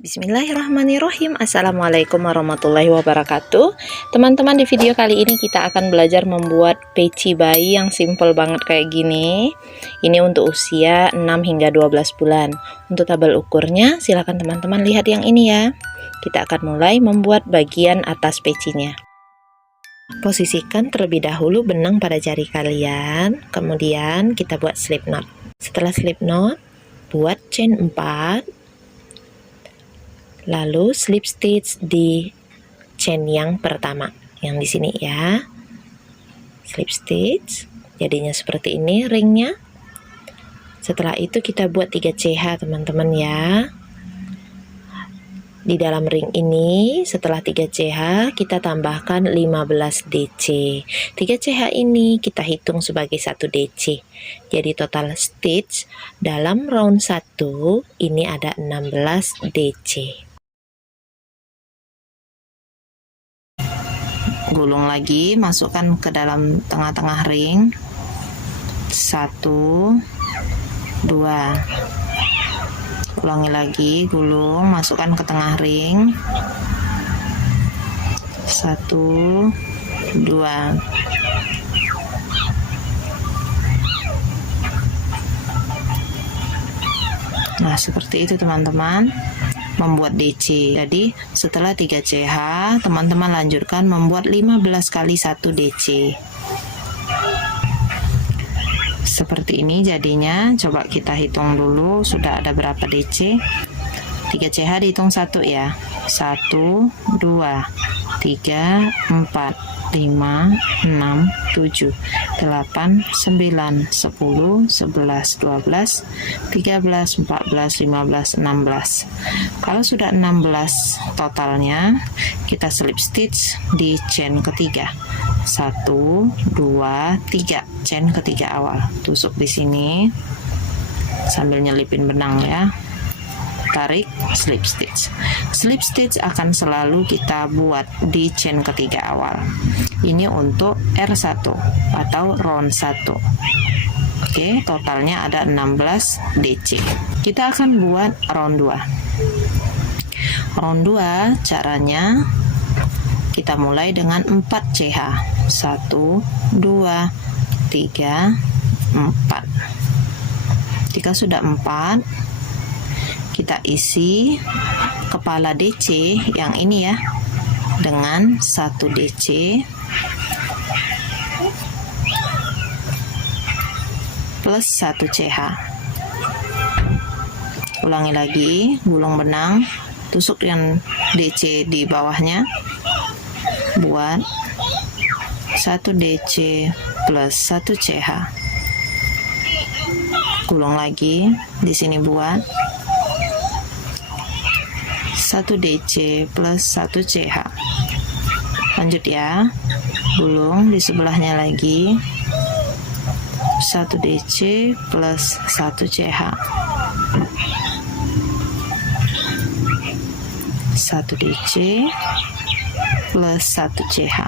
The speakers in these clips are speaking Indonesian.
Bismillahirrahmanirrahim. Assalamualaikum warahmatullahi wabarakatuh. Teman-teman, di video kali ini kita akan belajar membuat peci bayi yang simple banget kayak gini. Ini untuk usia 6 hingga 12 bulan. Untuk tabel ukurnya silakan teman-teman lihat yang ini ya. Kita akan mulai membuat bagian atas pecinya. Posisikan terlebih dahulu benang pada jari kalian, kemudian kita buat slip knot. Setelah slip knot, buat chain 4, lalu slip stitch di chain yang pertama, yang di sini ya. Slip stitch, jadinya seperti ini ringnya. Setelah itu kita buat 3 CH teman-teman ya. Di dalam ring ini setelah 3 CH kita tambahkan 15 DC. 3 CH ini kita hitung sebagai 1 DC. Jadi total stitch dalam round 1 ini ada 16 DC. Gulung lagi, masukkan ke dalam tengah-tengah ring. 1, 2. Ulangi lagi, gulung, masukkan ke tengah ring. 1, 2. Nah, seperti itu teman-teman, membuat DC. Jadi setelah 3 CH teman-teman lanjutkan membuat 15 kali 1 DC. Seperti ini jadinya. Coba kita hitung dulu sudah ada berapa DC. 3 CH dihitung 1 ya. 1, 2, 3, 4, 5, 6, 7, 8, 9, 10, 11, 12, 13, 14, 15, 16. Kalau sudah 16 totalnya, kita slip stitch di chain ketiga. 1, 2, 3, chain ketiga awal. Tusuk di sini sambil nyelipin benang ya. Tarik, slip stitch. Slip stitch akan selalu kita buat di chain ketiga awal. Ini untuk R1 atau round 1. Oke, totalnya ada 16 DC. Kita akan buat round 2. Round 2 caranya kita mulai dengan 4 CH. 1, 2, 3, 4. Jika sudah 4, kita isi kepala DC yang ini ya dengan 1 DC plus 1 CH. Ulangi lagi, gulung benang, tusuk dengan DC di bawahnya, buat 1 DC plus 1 CH. Gulung lagi, di sini buat 1 DC plus 1 CH. Lanjut ya, gulung di sebelahnya lagi, 1 DC plus 1 CH. 1 DC plus 1 CH.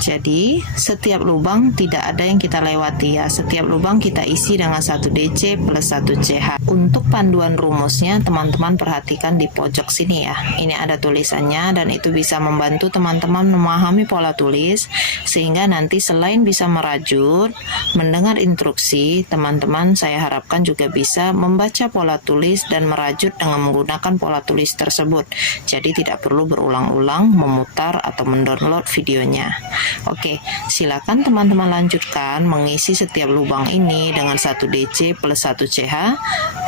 Jadi setiap lubang tidak ada yang kita lewati ya. Setiap lubang kita isi dengan 1 DC plus 1 CH. Untuk panduan rumusnya teman-teman perhatikan di pojok sini ya. Ini ada tulisannya dan itu bisa membantu teman-teman memahami pola tulis, sehingga nanti selain bisa merajut, mendengar instruksi, teman-teman saya harapkan juga bisa membaca pola tulis dan merajut dengan menggunakan pola tulis tersebut. Jadi tidak perlu berulang-ulang memutar atau mendownload videonya. Oke, silakan teman-teman lanjutkan mengisi setiap lubang ini dengan 1 DC plus 1 CH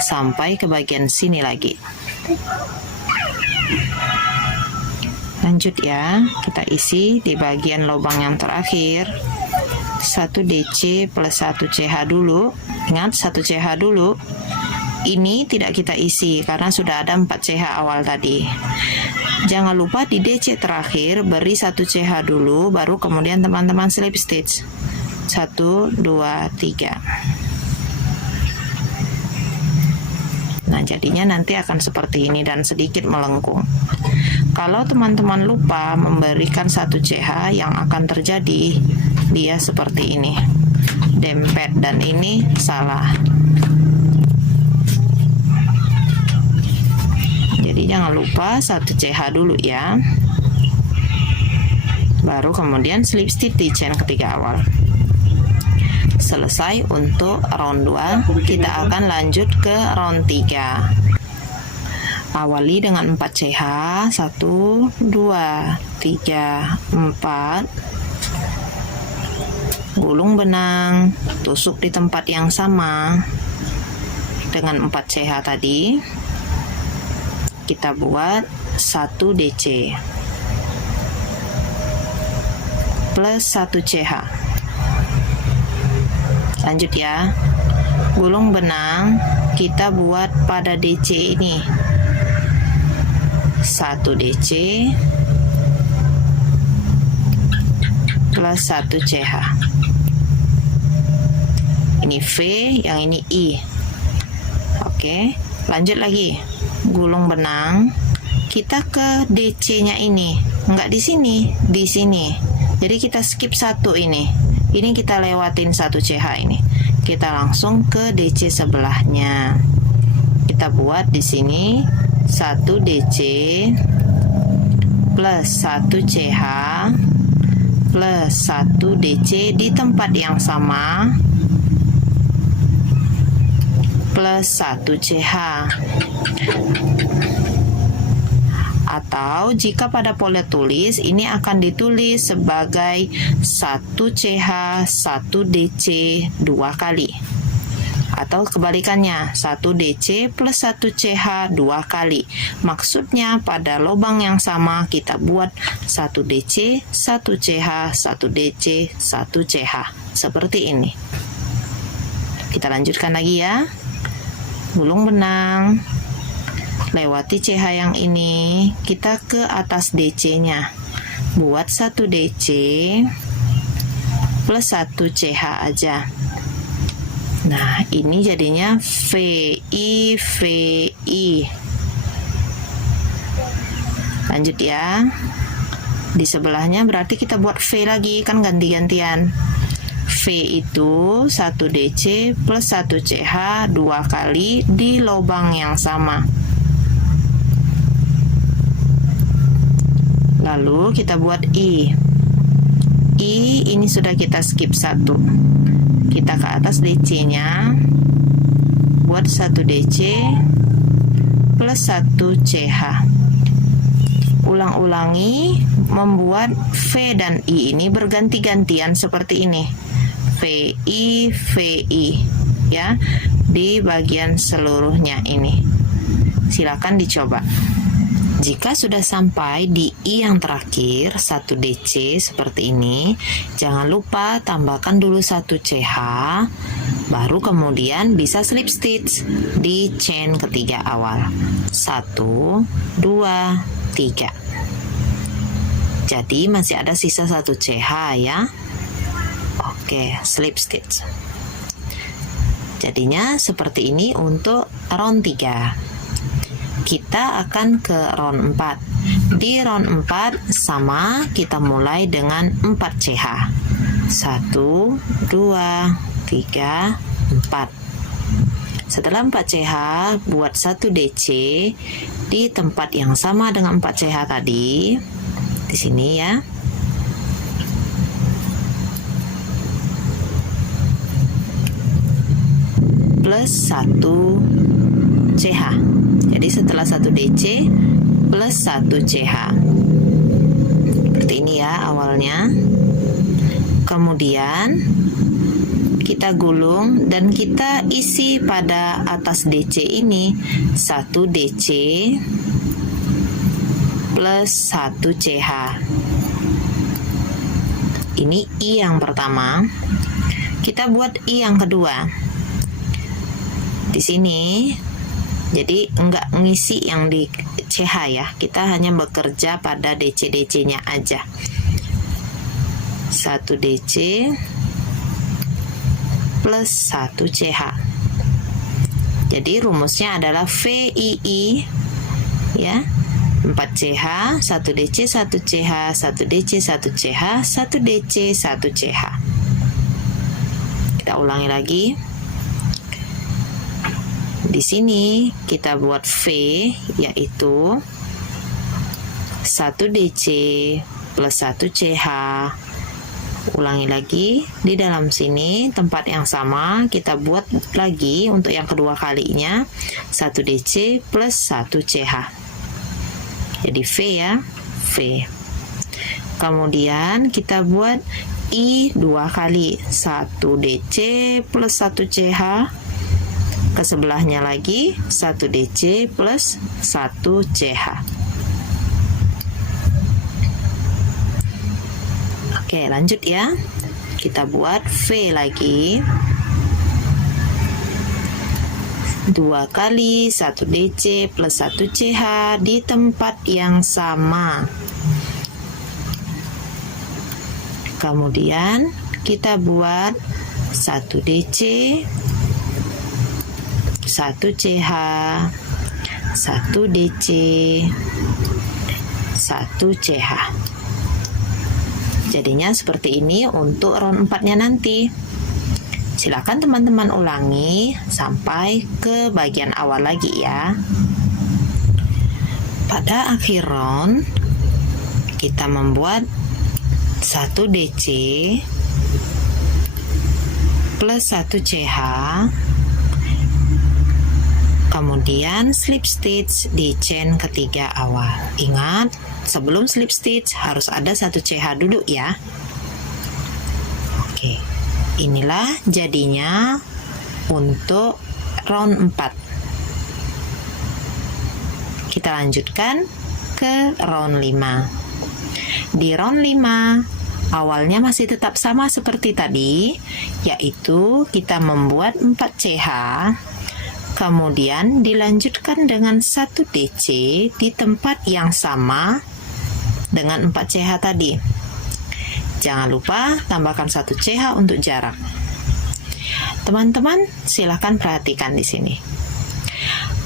sampai ke bagian sini lagi. Lanjut ya, kita isi di bagian lubang yang terakhir 1 DC plus 1 CH dulu. Ingat 1 CH dulu. Ini tidak kita isi karena sudah ada 4 CH awal tadi. Jangan lupa di DC terakhir beri 1 CH dulu, baru kemudian teman-teman slip stitch. 1, 2, 3. Nah, jadinya nanti akan seperti ini dan sedikit melengkung. Kalau teman-teman lupa memberikan 1 CH, yang akan terjadi dia seperti ini. Dempet dan ini salah. Jadi jangan lupa 1 CH dulu ya. Baru kemudian slip stitch di chain ketiga awal. Selesai untuk round 2, kita akan lanjut ke round 3. Awali dengan 4 CH, 1, 2, 3, 4. Gulung benang, tusuk di tempat yang sama dengan 4 CH tadi. Kita buat 1 DC plus 1 CH. Lanjut ya, gulung benang kita buat pada DC ini 1 DC plus 1 CH. Ini V, yang ini I. Oke, lanjut lagi, gulung benang kita ke DC nya ini, enggak di sini, di sini. Jadi kita skip 1 ini kita lewatin 1 CH ini, kita langsung ke DC sebelahnya. Kita buat di sini 1 DC plus 1 CH plus 1 DC di tempat yang sama plus 1 CH. Atau jika pada pola tulis ini akan ditulis sebagai 1 CH 1 DC 2 kali, atau kebalikannya 1 DC plus 1 CH 2 kali. Maksudnya pada lubang yang sama kita buat 1 DC 1 CH 1 DC 1 CH seperti ini. Kita lanjutkan lagi ya, gulung benang, lewati CH yang ini, kita ke atas DC nya, buat 1 DC plus 1 CH aja. Nah, ini jadinya VI VI. Lanjut ya, di sebelahnya berarti kita buat V lagi, kan ganti-gantian. V itu 1 DC plus 1 CH 2 kali di lubang yang sama. Lalu kita buat I. I ini sudah kita skip 1. Kita ke atas DC nya, buat 1 DC plus 1 CH. Ulang-ulangi membuat V dan I ini berganti-gantian seperti ini. VI VI ya, di bagian seluruhnya ini. Silakan dicoba. Jika sudah sampai di I yang terakhir 1 DC seperti ini, jangan lupa tambahkan dulu 1 CH, baru kemudian bisa slip stitch di chain ketiga awal. 1, 2, 3. Jadi masih ada sisa 1 CH ya. Oke, slip stitch. Jadinya seperti ini untuk round 3. Kita akan ke round 4. Di round 4 sama, kita mulai dengan 4 CH. 1, 2, 3, 4. Setelah 4 CH, buat 1 DC di tempat yang sama dengan 4 CH tadi. Di sini ya. Plus 1 CH. Jadi setelah 1 DC plus 1 CH. Seperti ini ya awalnya. Kemudian kita gulung dan kita isi pada atas DC ini 1 DC plus 1 CH. Ini I yang pertama. Kita buat I yang kedua. Di sini jadi enggak ngisi yang di CH ya, kita hanya bekerja pada DC-DC nya aja. 1 DC plus 1 CH. Jadi rumusnya adalah VII ya, 4 CH 1 DC 1 CH 1 DC 1 CH 1 DC 1 CH. Kita ulangi lagi. Di sini kita buat V, yaitu 1 DC plus 1 CH. Ulangi lagi, di dalam sini tempat yang sama kita buat lagi untuk yang kedua kalinya 1 DC plus 1 CH. Jadi V ya, V. Kemudian kita buat I 2 kali, 1 DC plus 1 CH. Ke sebelahnya lagi 1 DC plus 1 CH. Oke, lanjut ya. Kita buat V lagi. 2 kali 1 DC plus 1 CH di tempat yang sama. Kemudian kita buat 1 DC, 1 CH, 1 DC, 1 CH. Jadinya seperti ini untuk round 4-nya nanti. Silakan teman-teman ulangi sampai ke bagian awal lagi ya. Pada akhir round, kita membuat 1 DC plus 1 CH, kemudian slip stitch di chain ketiga awal. Ingat, sebelum slip stitch harus ada 1 CH dulu ya. Oke, inilah jadinya untuk round 4. Kita lanjutkan ke round 5. Di round 5 awalnya masih tetap sama seperti tadi, yaitu kita membuat 4 CH, kemudian dilanjutkan dengan 1 DC di tempat yang sama dengan 4 CH tadi. Jangan lupa tambahkan 1 CH untuk jarak. Teman-teman silahkan perhatikan di sini.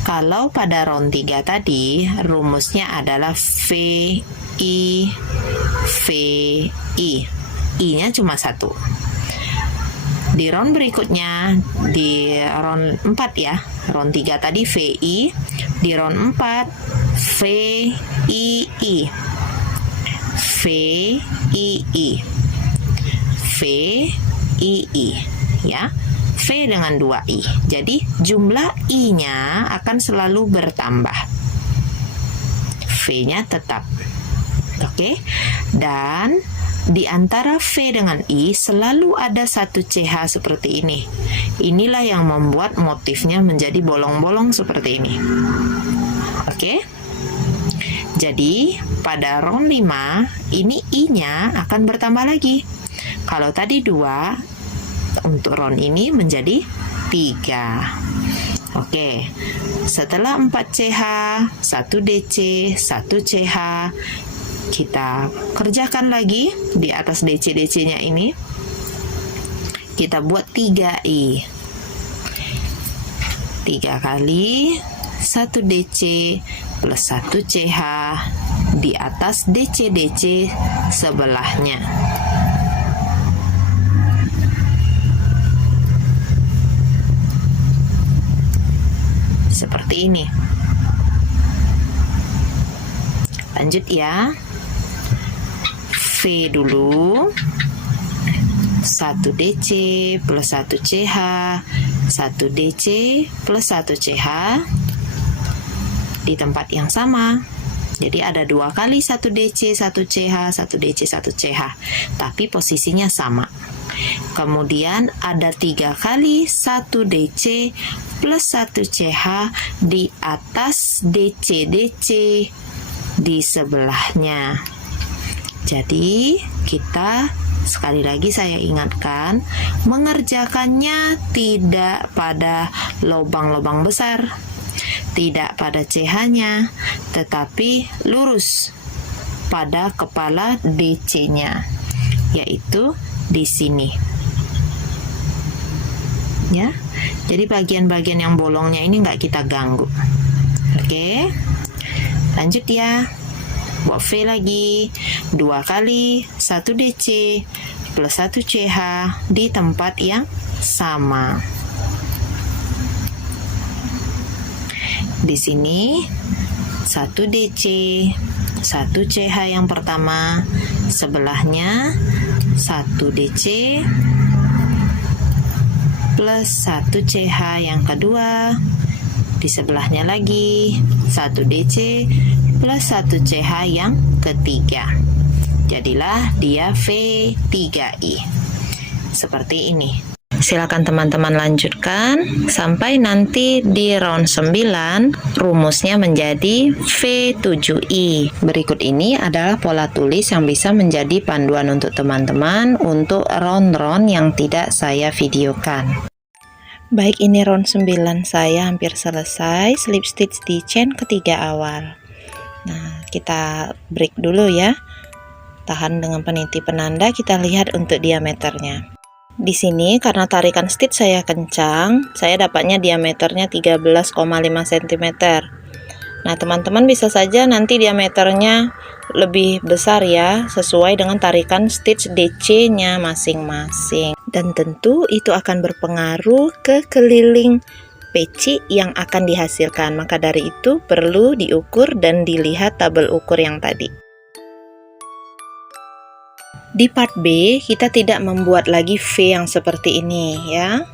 Kalau pada round 3 tadi rumusnya adalah VI, VI, I-nya cuma 1. Di round berikutnya, di round 4 ya, round 3 tadi VI, di round 4 VII, VII, VII ya, V dengan 2I. Jadi jumlah I-nya akan selalu bertambah, V-nya tetap. Oke, dan di antara V dengan I selalu ada 1 CH seperti ini. Inilah yang membuat motifnya menjadi bolong-bolong seperti ini. Oke, jadi pada round 5 ini I-nya akan bertambah lagi. Kalau tadi 2, untuk round ini menjadi 3. Oke, setelah 4 CH, 1 DC, 1 CH, kita kerjakan lagi di atas DC-DC-nya ini. Kita buat 3I. 3 kali 1 DC plus 1 CH di atas DC-DC sebelahnya. Seperti ini. Lanjut ya. V dulu, 1 DC plus 1 CH, 1 DC plus 1 CH di tempat yang sama. Jadi ada 2 kali 1 DC, 1 CH, 1 DC, 1 CH, tapi posisinya sama. Kemudian ada 3 kali 1 DC plus 1 CH di atas DC-DC di sebelahnya. Jadi kita, sekali lagi saya ingatkan, mengerjakannya tidak pada lubang-lubang besar, tidak pada CH-nya, tetapi lurus pada kepala DC-nya, yaitu di sini. Ya, jadi bagian-bagian yang bolongnya ini nggak kita ganggu. Oke, lanjut ya. Buat V lagi, 2 kali 1 DC plus 1 CH di tempat yang sama. Di sini 1 DC, 1 CH yang pertama, sebelahnya 1 DC plus 1 CH yang kedua, di sebelahnya lagi 1 DC plus 1 CH yang ketiga. Jadilah dia V3I. Seperti ini. Silakan teman-teman lanjutkan sampai nanti di round 9 rumusnya menjadi V7I. Berikut ini adalah pola tulis yang bisa menjadi panduan untuk teman-teman untuk round-round yang tidak saya videokan. Baik, ini round 9 saya hampir selesai, slip stitch di chain ketiga awal. Nah, kita break dulu ya. Tahan dengan peniti penanda, kita lihat untuk diameternya. Di sini karena tarikan stitch saya kencang, saya dapatnya diameternya 13,5 cm. Nah, teman-teman bisa saja nanti diameternya lebih besar ya, sesuai dengan tarikan stitch DC-nya masing-masing. Dan tentu itu akan berpengaruh ke keliling peci yang akan dihasilkan. Maka dari itu perlu diukur dan dilihat tabel ukur yang tadi. Di part B, kita tidak membuat lagi V yang seperti ini ya.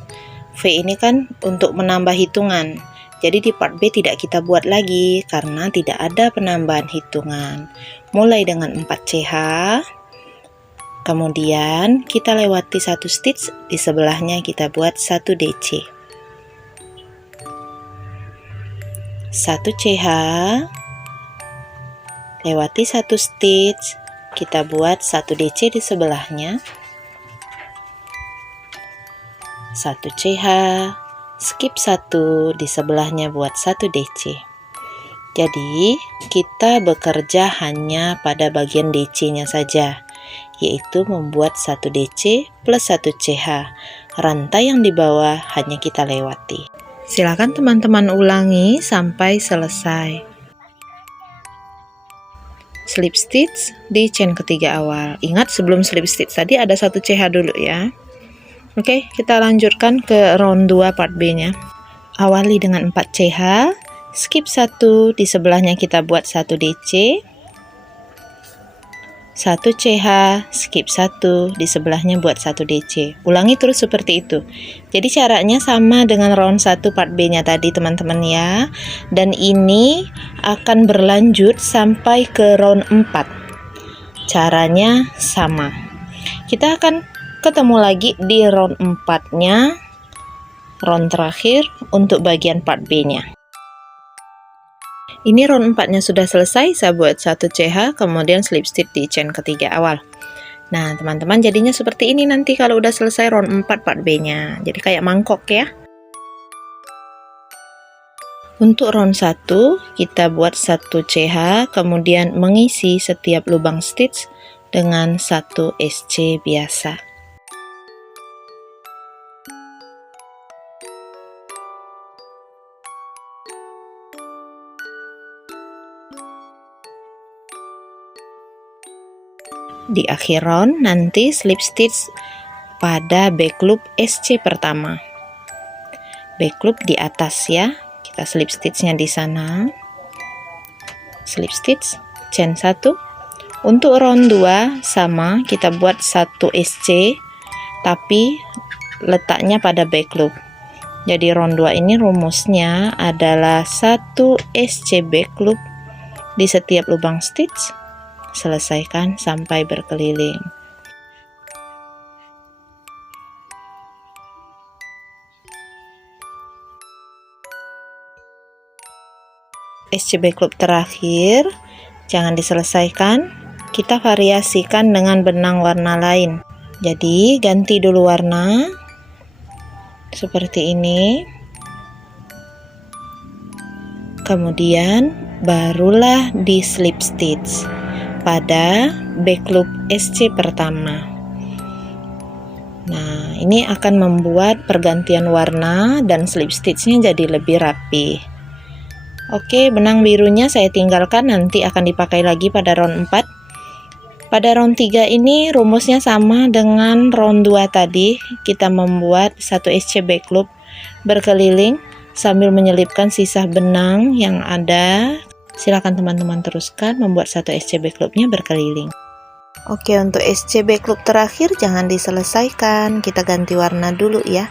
V ini kan untuk menambah hitungan. Jadi di part B tidak kita buat lagi karena tidak ada penambahan hitungan. Mulai dengan 4 CH, kemudian kita lewati 1 stitch, di sebelahnya kita buat 1 DC. 1 CH, lewati 1 stitch, kita buat 1 DC di sebelahnya, 1 CH, skip 1, di sebelahnya buat 1 DC. Jadi kita bekerja hanya pada bagian DC-nya saja, yaitu membuat 1 DC plus 1 CH. Rantai yang di bawah hanya kita lewati. Silakan teman-teman ulangi sampai selesai. Slip stitch di chain ketiga awal. Ingat, sebelum slip stitch tadi ada 1 CH dulu ya. Oke, kita lanjutkan ke round 2 part B nya. Awali dengan 4 CH, skip 1, di sebelahnya kita buat 1 DC, 1 CH, skip 1, di sebelahnya buat 1 DC. Ulangi terus seperti itu. Jadi caranya sama dengan round 1 part B nya tadi teman-teman ya. Dan ini akan berlanjut sampai ke round 4. Caranya sama. Kita akan ketemu lagi di round 4 nya, round terakhir untuk bagian part B nya. Ini round 4 nya sudah selesai, saya buat 1 CH, kemudian slip stitch di chain ketiga awal. Nah teman-teman, jadinya seperti ini nanti kalau udah selesai round 4 part B nya. Jadi kayak mangkok ya. Untuk round 1 kita buat 1 CH, kemudian mengisi setiap lubang stitch dengan 1 SC biasa. Di akhir round nanti slip stitch pada back loop SC pertama. Back loop di atas ya. Kita slip stitchnya di sana. Slip stitch chain 1. Untuk round 2 sama, kita buat 1 SC tapi letaknya pada back loop. Jadi round 2 ini rumusnya adalah 1 SC back loop di setiap lubang stitch. Selesaikan sampai berkeliling. SC back loop terakhir jangan diselesaikan, kita variasikan dengan benang warna lain. Jadi ganti dulu warna seperti ini, kemudian barulah di slip stitch pada back loop SC pertama. Nah, ini akan membuat pergantian warna dan slip stitchnya jadi lebih rapi. Oke, benang birunya saya tinggalkan, nanti akan dipakai lagi pada round 4. Pada round 3 ini rumusnya sama dengan round 2 tadi. Kita membuat 1 SC back loop berkeliling sambil menyelipkan sisa benang yang ada. Silakan teman-teman teruskan membuat satu SC back loopnya berkeliling. Oke, untuk SC back loop terakhir jangan diselesaikan, kita ganti warna dulu ya.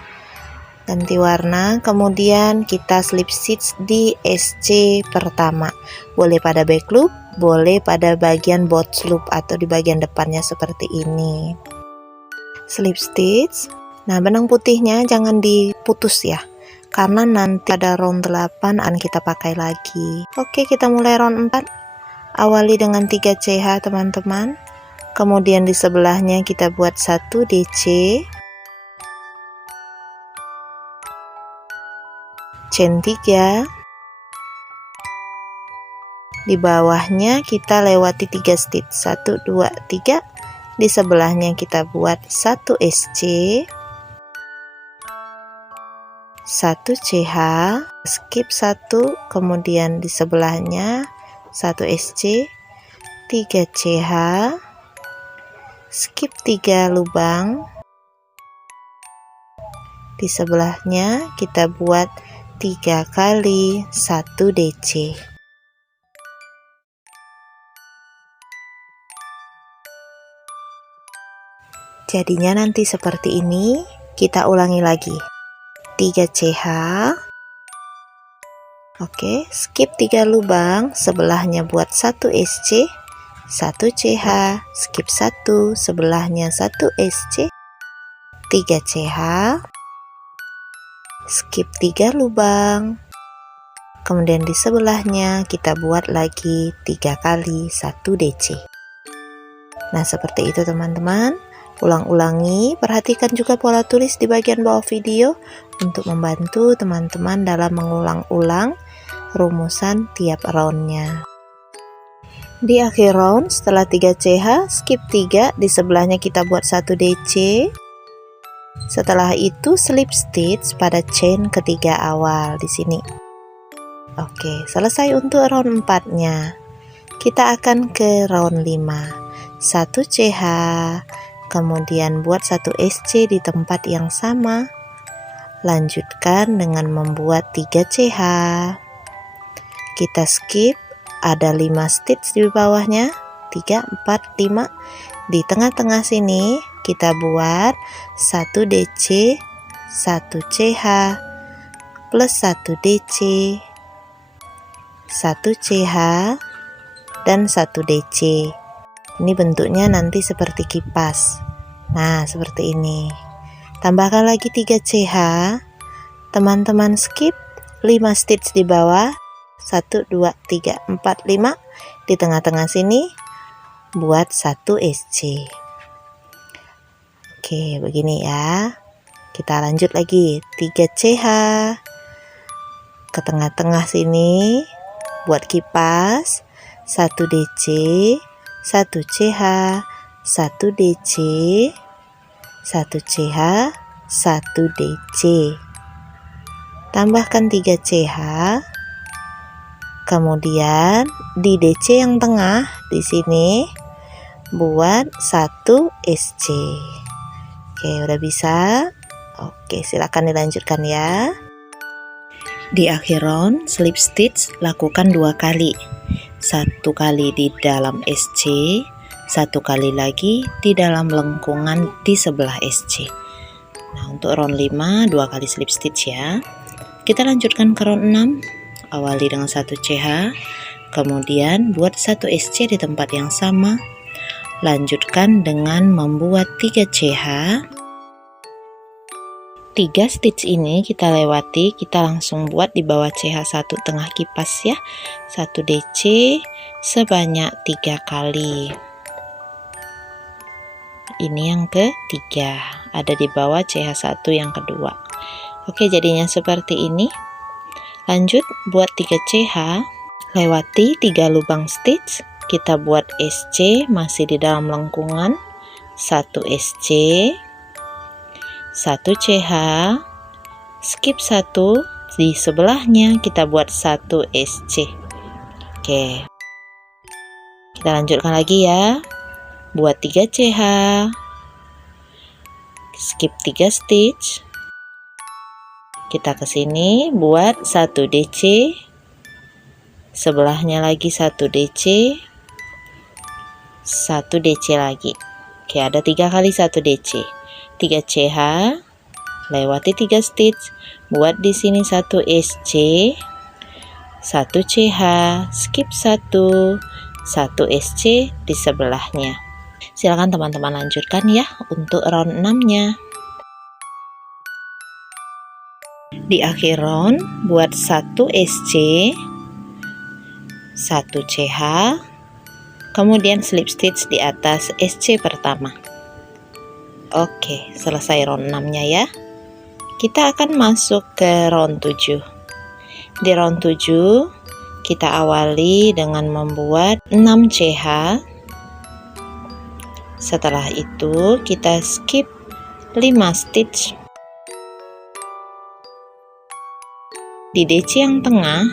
Ganti warna, kemudian kita slip stitch di SC pertama. Boleh pada back loop, boleh pada bagian box loop atau di bagian depannya seperti ini. Slip stitch. Nah, benang putihnya jangan diputus ya, karena nanti ada round 8 akan kita pakai lagi. Oke, kita mulai round 4. Awali dengan 3 CH teman-teman. Kemudian di sebelahnya kita buat 1 DC. Chain 3. Di bawahnya kita lewati 3 stitch, 1 2 3. Di sebelahnya kita buat 1 SC, 1 CH, skip 1, kemudian di sebelahnya 1 SC, 3 CH, skip 3 lubang, di sebelahnya kita buat 3 kali 1 DC. Jadinya nanti seperti ini. Kita ulangi lagi. 3 CH. Oke, skip 3 lubang, sebelahnya buat 1 SC, 1 CH, skip 1, sebelahnya 1 SC, 3 CH, skip 3 lubang, kemudian di sebelahnya kita buat lagi 3 kali 1 DC. Nah, seperti itu teman-teman. Ulang-ulangi, perhatikan juga pola tulis di bagian bawah video untuk membantu teman-teman dalam mengulang-ulang rumusan tiap roundnya. Di akhir round, setelah 3 CH, skip 3, di sebelahnya kita buat 1 DC. Setelah itu slip stitch pada chain ketiga awal di sini. Oke, selesai untuk round 4-nya. Kita akan ke round 5. 1 CH, kemudian buat 1 SC di tempat yang sama. Lanjutkan dengan membuat 3 CH. Kita skip, ada 5 stitch di bawahnya, 3 4 5. Di tengah-tengah sini kita buat 1 DC, 1 CH plus 1 DC, 1 CH dan 1 DC. Ini bentuknya nanti seperti kipas. Nah, seperti ini. Tambahkan lagi 3 CH. Teman-teman skip 5 stitch di bawah. 1 2 3 4 5. Di tengah-tengah sini buat 1 SC. Oke, begini ya. Kita lanjut lagi. 3 CH. Ke tengah-tengah sini buat kipas. 1 DC, 1 CH, 1 DC, 1 CH, 1 DC. Tambahkan 3 CH. Kemudian di DC yang tengah di sini buat 1 SC. Oke, udah bisa. Oke, silakan dilanjutkan ya. Di akhir round, slip stitch lakukan 2 kali. 1 kali di dalam SC, 1 kali lagi di dalam lengkungan di sebelah SC. Nah, untuk round 5 2 kali slip stitch ya. Kita lanjutkan ke round 6. Awali dengan 1 CH, kemudian buat 1 SC di tempat yang sama. Lanjutkan dengan membuat 3 CH. 3 stitch ini kita lewati, kita langsung buat di bawah CH1 tengah kipas ya. 1 DC sebanyak 3 kali. Ini yang ketiga, ada di bawah CH1 yang kedua. Oke, jadinya seperti ini. Lanjut buat 3 CH, lewati 3 lubang stitch, kita buat SC masih di dalam lengkungan. 1 SC, 1 CH, skip 1, di sebelahnya kita buat 1 SC. Oke, kita lanjutkan lagi ya. Buat 3 CH, skip 3 stitch, Kita ke sini buat 1 DC, sebelahnya lagi 1 DC, 1 DC lagi. Oke, ada 3 kali 1 DC. 3 CH, lewati 3 stitch, buat di sini 1 SC, 1 CH, skip 1 SC di sebelahnya. Silakan teman-teman lanjutkan ya untuk round 6-nya. Di akhir round buat 1 SC, 1 CH, kemudian slip stitch di atas SC pertama. Oke, selesai round 6-nya ya. Kita akan masuk ke round 7. Di round 7 kita awali dengan membuat 6 CH. Setelah itu kita skip 5 stitch. Di DC yang tengah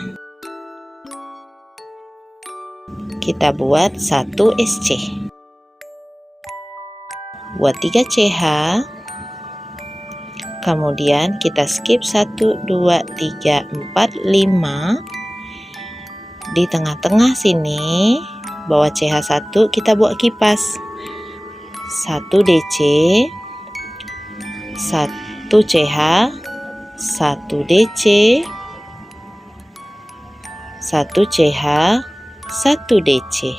kita buat 1 SC, buat 3 CH, kemudian kita skip 1 2 3 4 5. Di tengah-tengah sini bawah CH 1 kita buat kipas, 1 DC, 1 CH, 1 DC, 1 CH, 1 DC.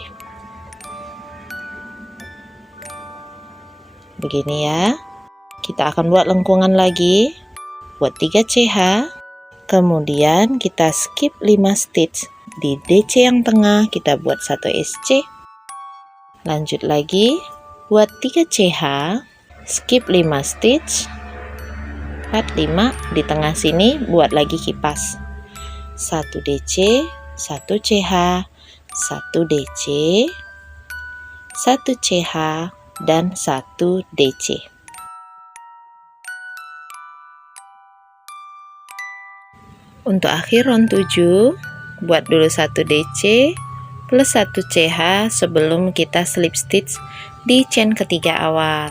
Begini ya. Kita akan buat lengkungan lagi. Buat 3 CH, kemudian kita skip 5 stitch. Di DC yang tengah kita buat 1 SC. Lanjut lagi, buat 3 CH, skip 5 stitch. 4 5 di tengah sini buat lagi kipas. 1 DC, 1 CH, 1 DC, 1 CH, dan 1 DC. Untuk akhir round 7, buat dulu 1 DC plus 1 CH sebelum kita slip stitch di chain ketiga awal.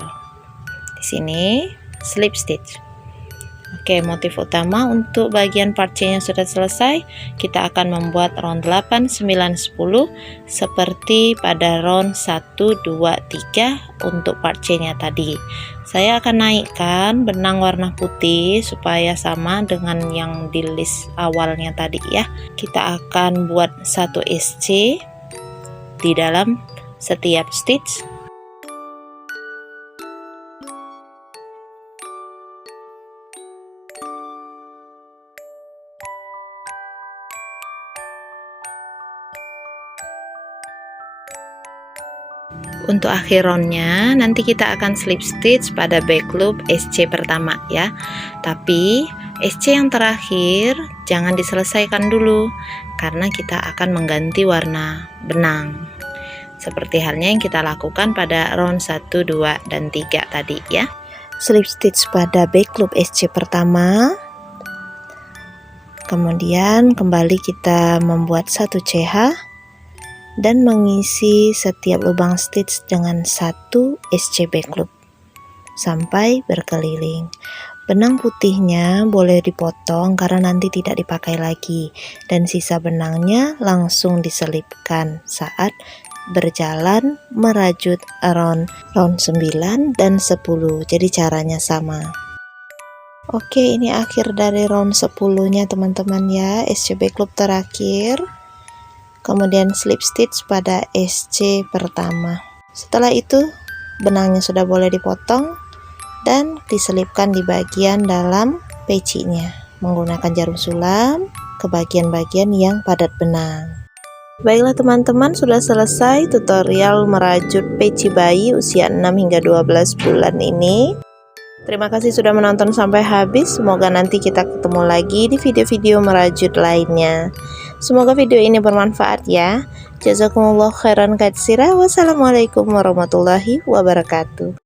Di sini slip stitch. Oke, motif utama untuk bagian part C nya sudah selesai. Kita akan membuat round 8, 9, 10 seperti pada round 1, 2, 3 untuk part C nya tadi. Saya akan naikkan benang warna putih supaya sama dengan yang di list awalnya tadi ya. Kita akan buat 1 SC di dalam setiap stitch. Untuk akhir roundnya nanti kita akan slip stitch pada back loop SC pertama ya. Tapi SC yang terakhir jangan diselesaikan dulu karena kita akan mengganti warna benang. Seperti halnya yang kita lakukan pada round 1, 2, dan 3 tadi ya. Slip stitch pada back loop SC pertama. Kemudian kembali kita membuat 1 CH dan mengisi setiap lubang stitch dengan 1 SC back loop sampai berkeliling. Benang putihnya boleh dipotong karena nanti tidak dipakai lagi, dan sisa benangnya langsung diselipkan saat berjalan merajut round 9 dan 10. Jadi caranya sama. Oke, ini akhir dari round 10 nya teman-teman ya, SC back loop terakhir. Kemudian slip stitch pada SC pertama. Setelah itu benangnya sudah boleh dipotong dan diselipkan di bagian dalam pecinya menggunakan jarum sulam ke bagian-bagian yang padat benang. Baiklah teman-teman, sudah selesai tutorial merajut peci bayi usia 6 hingga 12 bulan ini. Terima kasih sudah menonton sampai habis. Semoga nanti kita ketemu lagi di video-video merajut lainnya. Semoga video ini bermanfaat ya. Jazakumullah khairan katsira. Wassalamualaikum warahmatullahi wabarakatuh.